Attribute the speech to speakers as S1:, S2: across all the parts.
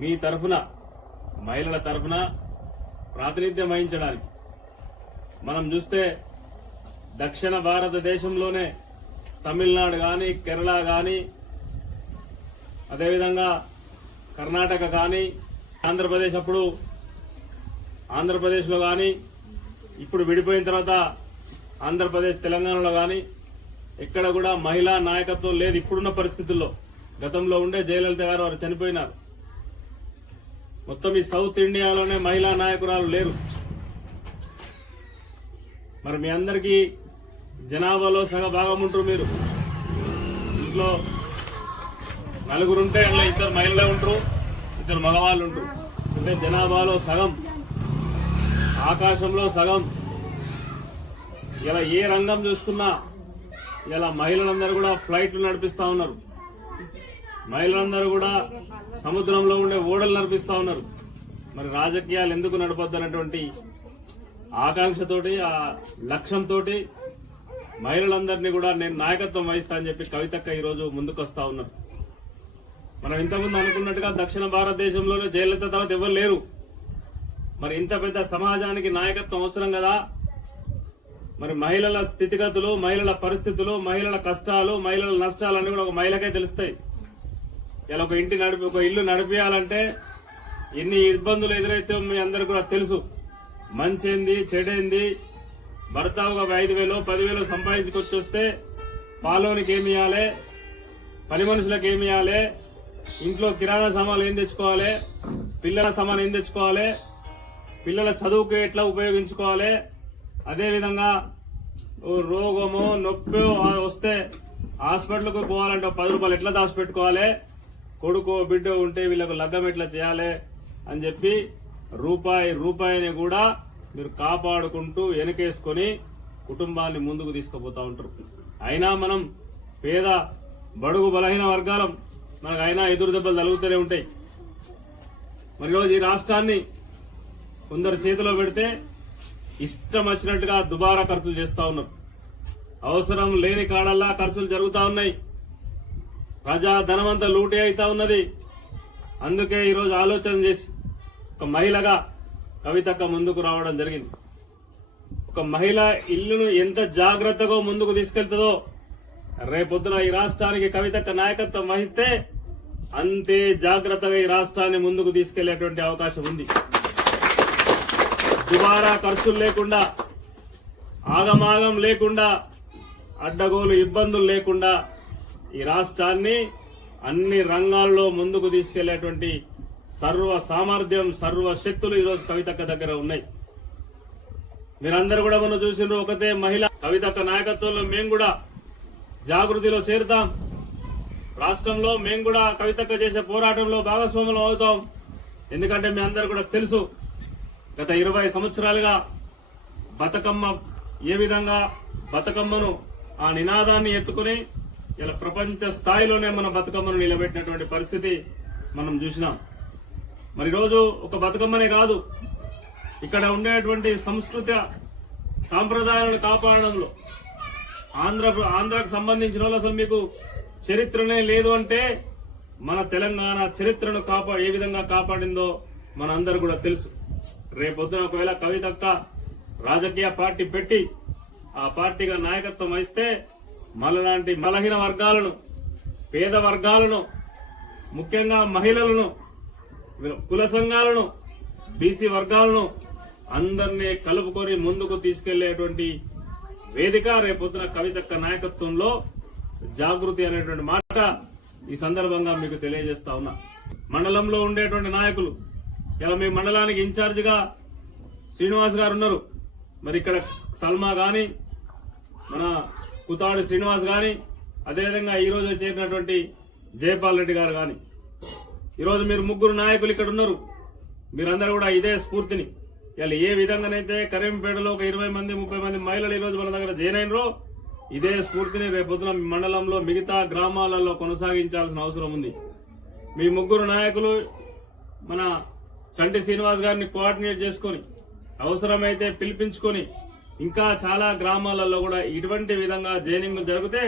S1: మీ తరఫున మహిళల తరఫున ప్రాతినిధ్యం వహించడానికి. మనం చూస్తే దక్షిణ భారతదేశంలోనే తమిళనాడు కానీ కేరళ కానీ అదేవిధంగా కర్ణాటక కానీ ఆంధ్రప్రదేశ్ అప్పుడు ఆంధ్రప్రదేశ్లో కానీ ఇప్పుడు విడిపోయిన తర్వాత ఆంధ్రప్రదేశ్ తెలంగాణలో కానీ ఎక్కడ కూడా మహిళా నాయకత్వం లేదు ఇప్పుడున్న పరిస్థితుల్లో. గతంలో ఉండే జయలలిత గారు వారు చనిపోయినారు. మొత్తం ఈ సౌత్ ఇండియాలోనే మహిళా నాయకురాలు లేరు. మరి మీ అందరికీ జనాభాలో సగ భాగం ఉంటారు మీరు. ఇంట్లో నలుగురు ఉంటే అందులో ఇద్దరు మహిళలే ఉంటారు ఇద్దరు మగవాళ్ళు ఉంటారు. అంటే జనాభాలో సగం ఆకాశంలో సగం. ఇలా ఏ రంగం చూసుకున్నా ఇలా మహిళలందరూ కూడా ఫ్లైట్లు నడిపిస్తా ఉన్నారు. మహిళలందరూ కూడా సముద్రంలో ఉండే ఓడలు నడిపిస్తా ఉన్నారు. మరి రాజకీయాలు ఎందుకు నడపొద్దన్నటువంటి ఆకాంక్షతోటి ఆ లక్ష్యంతో మహిళలందరినీ కూడా నేను నాయకత్వం వహిస్తా అని చెప్పి కవితక్క ఈరోజు ముందుకొస్తా ఉన్నారు. మనం ఇంతకుముందు అనుకున్నట్టుగా దక్షిణ భారతదేశంలోనే జయలలిత తర్వాత ఎవరు లేరు. మరి ఇంత పెద్ద సమాజానికి నాయకత్వం అవసరం కదా. మరి మహిళల స్థితిగతులు మహిళల పరిస్థితులు మహిళల కష్టాలు మహిళల నష్టాలు అన్ని కూడా ఒక మహిళకే తెలుస్తాయి. ఇలా ఒక ఇంటి నడిపి ఒక ఇల్లు నడిపించాలంటే ఎన్ని ఇబ్బందులు ఎదురైతే మీ అందరికి కూడా తెలుసు. మంచేంది చెడేంది భర్త ఒక ఐదు వేలు పదివేలు సంపాదించుకొచ్చి వస్తే పాలోనికి ఏమి ఇవ్వాలి పని మనుషులకు ఏమి ఇవ్వాలి ఇంట్లో కిరాణా సామాన్లు ఏం తెచ్చుకోవాలి? పిల్లల సామాన్ ఏం తెచ్చుకోవాలి? పిల్లల చదువుకు ఎట్లా ఉపయోగించుకోవాలి? అదేవిధంగా రోగమో నొప్పి వస్తే హాస్పిటల్కి పోవాలంటే పది రూపాయలు ఎట్లా దాచిపెట్టుకోవాలి? కొడుకో బిడ్డో ఉంటే వీళ్ళకు లగ్గం ఎట్లా చేయాలి అని చెప్పి రూపాయి రూపాయిని కూడా మీరు కాపాడుకుంటూ వెనకేసుకొని కుటుంబాన్ని ముందుకు తీసుకుపోతా ఉంటారు. అయినా మనం పేద బడుగు బలహీన వర్గాలం మనకు అయినా ఎదురు దెబ్బలు తలుగుతూనే ఉంటాయి. మరి రోజు ఈ రాష్ట్రాన్ని కొందరు చేతిలో పెడితే ఇష్టం వచ్చినట్టుగా దుబారా ఖర్చులు చేస్తూ ఉన్నారు. అవసరం లేని కాడల్లా ఖర్చులు జరుగుతూ ఉన్నాయి. ప్రజా ధనమంతా లూటీ అవుతా ఉన్నది. అందుకే ఈరోజు ఆలోచన చేసి ఒక మహిళగా కవితక్క ముందుకు రావడం జరిగింది. ఒక మహిళ ఇల్లును ఎంత జాగ్రత్తగా ముందుకు తీసుకెళ్తుందో రేపొద్దున ఈ రాష్ట్రానికి కవితక్క నాయకత్వం వహిస్తే అంతే జాగ్రత్తగా ఈ రాష్ట్రాన్ని ముందుకు తీసుకెళ్ళేటువంటి అవకాశం ఉంది. దుబారా ఖర్చులు లేకుండా ఆగమాగం లేకుండా అడ్డగోలు ఇబ్బందులు లేకుండా ఈ రాష్ట్రాన్ని అన్ని రంగాల్లో ముందుకు తీసుకెళ్ళేటువంటి సర్వ సామర్థ్యం సర్వ శక్తులు ఈరోజు కవితక్క దగ్గర ఉన్నాయి. మీరందరూ కూడా మనం చూసిండ్రు ఒకతే మహిళ కవితక్క నాయకత్వంలో మేము కూడా జాగృతిలో చేరుతాం. రాష్ట్రంలో మేము కూడా కవితక్క చేసే పోరాటంలో భాగస్వాములు అవుతాం. ఎందుకంటే మీ అందరు కూడా తెలుసు గత ఇరవై సంవత్సరాలుగా బతుకమ్మ ఏ విధంగా బతుకమ్మను ఆ నినాదాన్ని ఎత్తుకుని ఇలా ప్రపంచ స్థాయిలోనే మన బతుకమ్మను నిలబెట్టినటువంటి పరిస్థితి మనం చూసినాం. మరి రోజు ఒక బతుకమ్మనే కాదు ఇక్కడ ఉండేటువంటి సంస్కృత సాంప్రదాయాలను కాపాడడంలో ఆంధ్ర ఆంధ్రకు సంబంధించిన వాళ్ళు అసలు మీకు చరిత్రనే లేదు అంటే మన తెలంగాణ చరిత్రను కాపా ఏ విధంగా కాపాడిందో మనందరూ కూడా తెలుసు. రేపొద్దున ఒకవేళ కవితక్క రాజకీయ పార్టీ పెట్టి ఆ పార్టీగా నాయకత్వం వహిస్తే మనలాంటి బలహీన వర్గాలను పేద వర్గాలను ముఖ్యంగా మహిళలను కుల సంఘాలను బీసీ వర్గాలను అందరినీ కలుపుకొని ముందుకు తీసుకెళ్ళేటువంటి వేదిక రేపొద్దున కవితక్క నాయకత్వంలో జాగృతి అనేటువంటి మాట ఈ సందర్భంగా మీకు తెలియజేస్తా ఉన్నా. మండలంలో ఉండేటువంటి నాయకులు ఇలా మీ మండలానికి ఇన్ఛార్జిగా శ్రీనివాస్ గారు ఉన్నారు మరి ఇక్కడ సల్మా గాని మన కుతాడు శ్రీనివాస్ కానీ అదేవిధంగా ఈరోజు చేరినటువంటి జయపాల్ రెడ్డి గారు కానీ ఈరోజు మీరు ముగ్గురు నాయకులు ఇక్కడ ఉన్నారు. మీరందరూ కూడా ఇదే స్ఫూర్తిని. ఇలా ఏ విధంగానైతే కరీంపేటలో ఒక ఇరవై మంది ముప్పై మంది మహిళలు ఈ రోజు మన దగ్గర జాయిన్ అయినరో ఇదే స్ఫూర్తిని రేపొద్దున మండలంలో మిగతా గ్రామాలలో కొనసాగించాల్సిన అవసరం ఉంది. మీ ముగ్గురు నాయకులు మన చంటి శ్రీనివాస్ గారిని కోఆర్డినేట్ చేసుకొని అవసరమైతే పిలిపించుకొని ఇంకా చాలా గ్రామాలలో కూడా ఇటువంటి విధంగా జైనింగ్ జరిగితే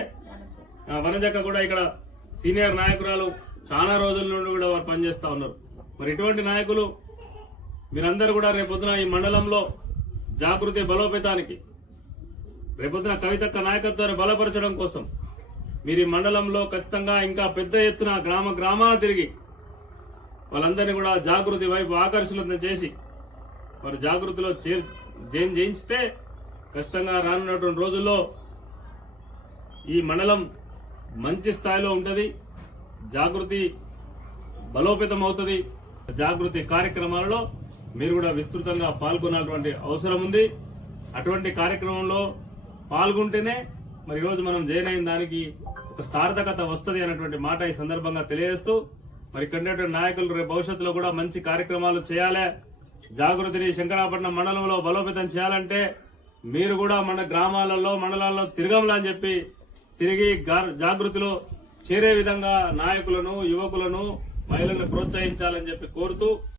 S1: వనజక్క కూడా ఇక్కడ సీనియర్ నాయకురాలు చాలా రోజుల నుండి కూడా వారు పనిచేస్తా ఉన్నారు. మరి ఇటువంటి నాయకులు మీరందరూ కూడా రేపొద్దున ఈ మండలంలో జాగృతి బలోపేతానికి రేపొద్దున కవితక్క నాయకత్వాన్ని బలపరచడం కోసం మీరు ఈ మండలంలో ఖచ్చితంగా ఇంకా పెద్ద ఎత్తున గ్రామ గ్రామాన తిరిగి వాళ్ళందరినీ కూడా జాగృతి వైపు ఆకర్షణ చేసి వారు జాగృతిలో చే జైన్ చేయించితే ఖచ్చితంగా రానున్నటువంటి రోజుల్లో ఈ మండలం మంచి స్థాయిలో ఉంటుంది. జాగృతి బలోపేతం అవుతుంది జాగృతి కార్యక్రమాలలో మీరు కూడా విస్తృతంగా పాల్గొనాల్సినటువంటి అవసరం ఉంది. అటువంటి కార్యక్రమంలో పాల్గొంటేనే మరి ఈరోజు మనం జాయిన్ అయిన దానికి ఒక సార్థకత వస్తుంది అన్నటువంటి మాట ఈ సందర్భంగా తెలియజేస్తూ మరి ఇక్కడ నాయకులు రేపు భవిష్యత్తులో కూడా మంచి కార్యక్రమాలు చేయాలి. జాగృతిని శంకరాపట్నం మండలంలో బలోపేతం చేయాలంటే మీరు కూడా మన గ్రామాలలో మండలాల్లో తిరగంలా అని చెప్పి తిరిగి జాగృతిలో చేరే విధంగా నాయకులను యువకులను మహిళలను ప్రోత్సహించాలని చెప్పి కోరుతూ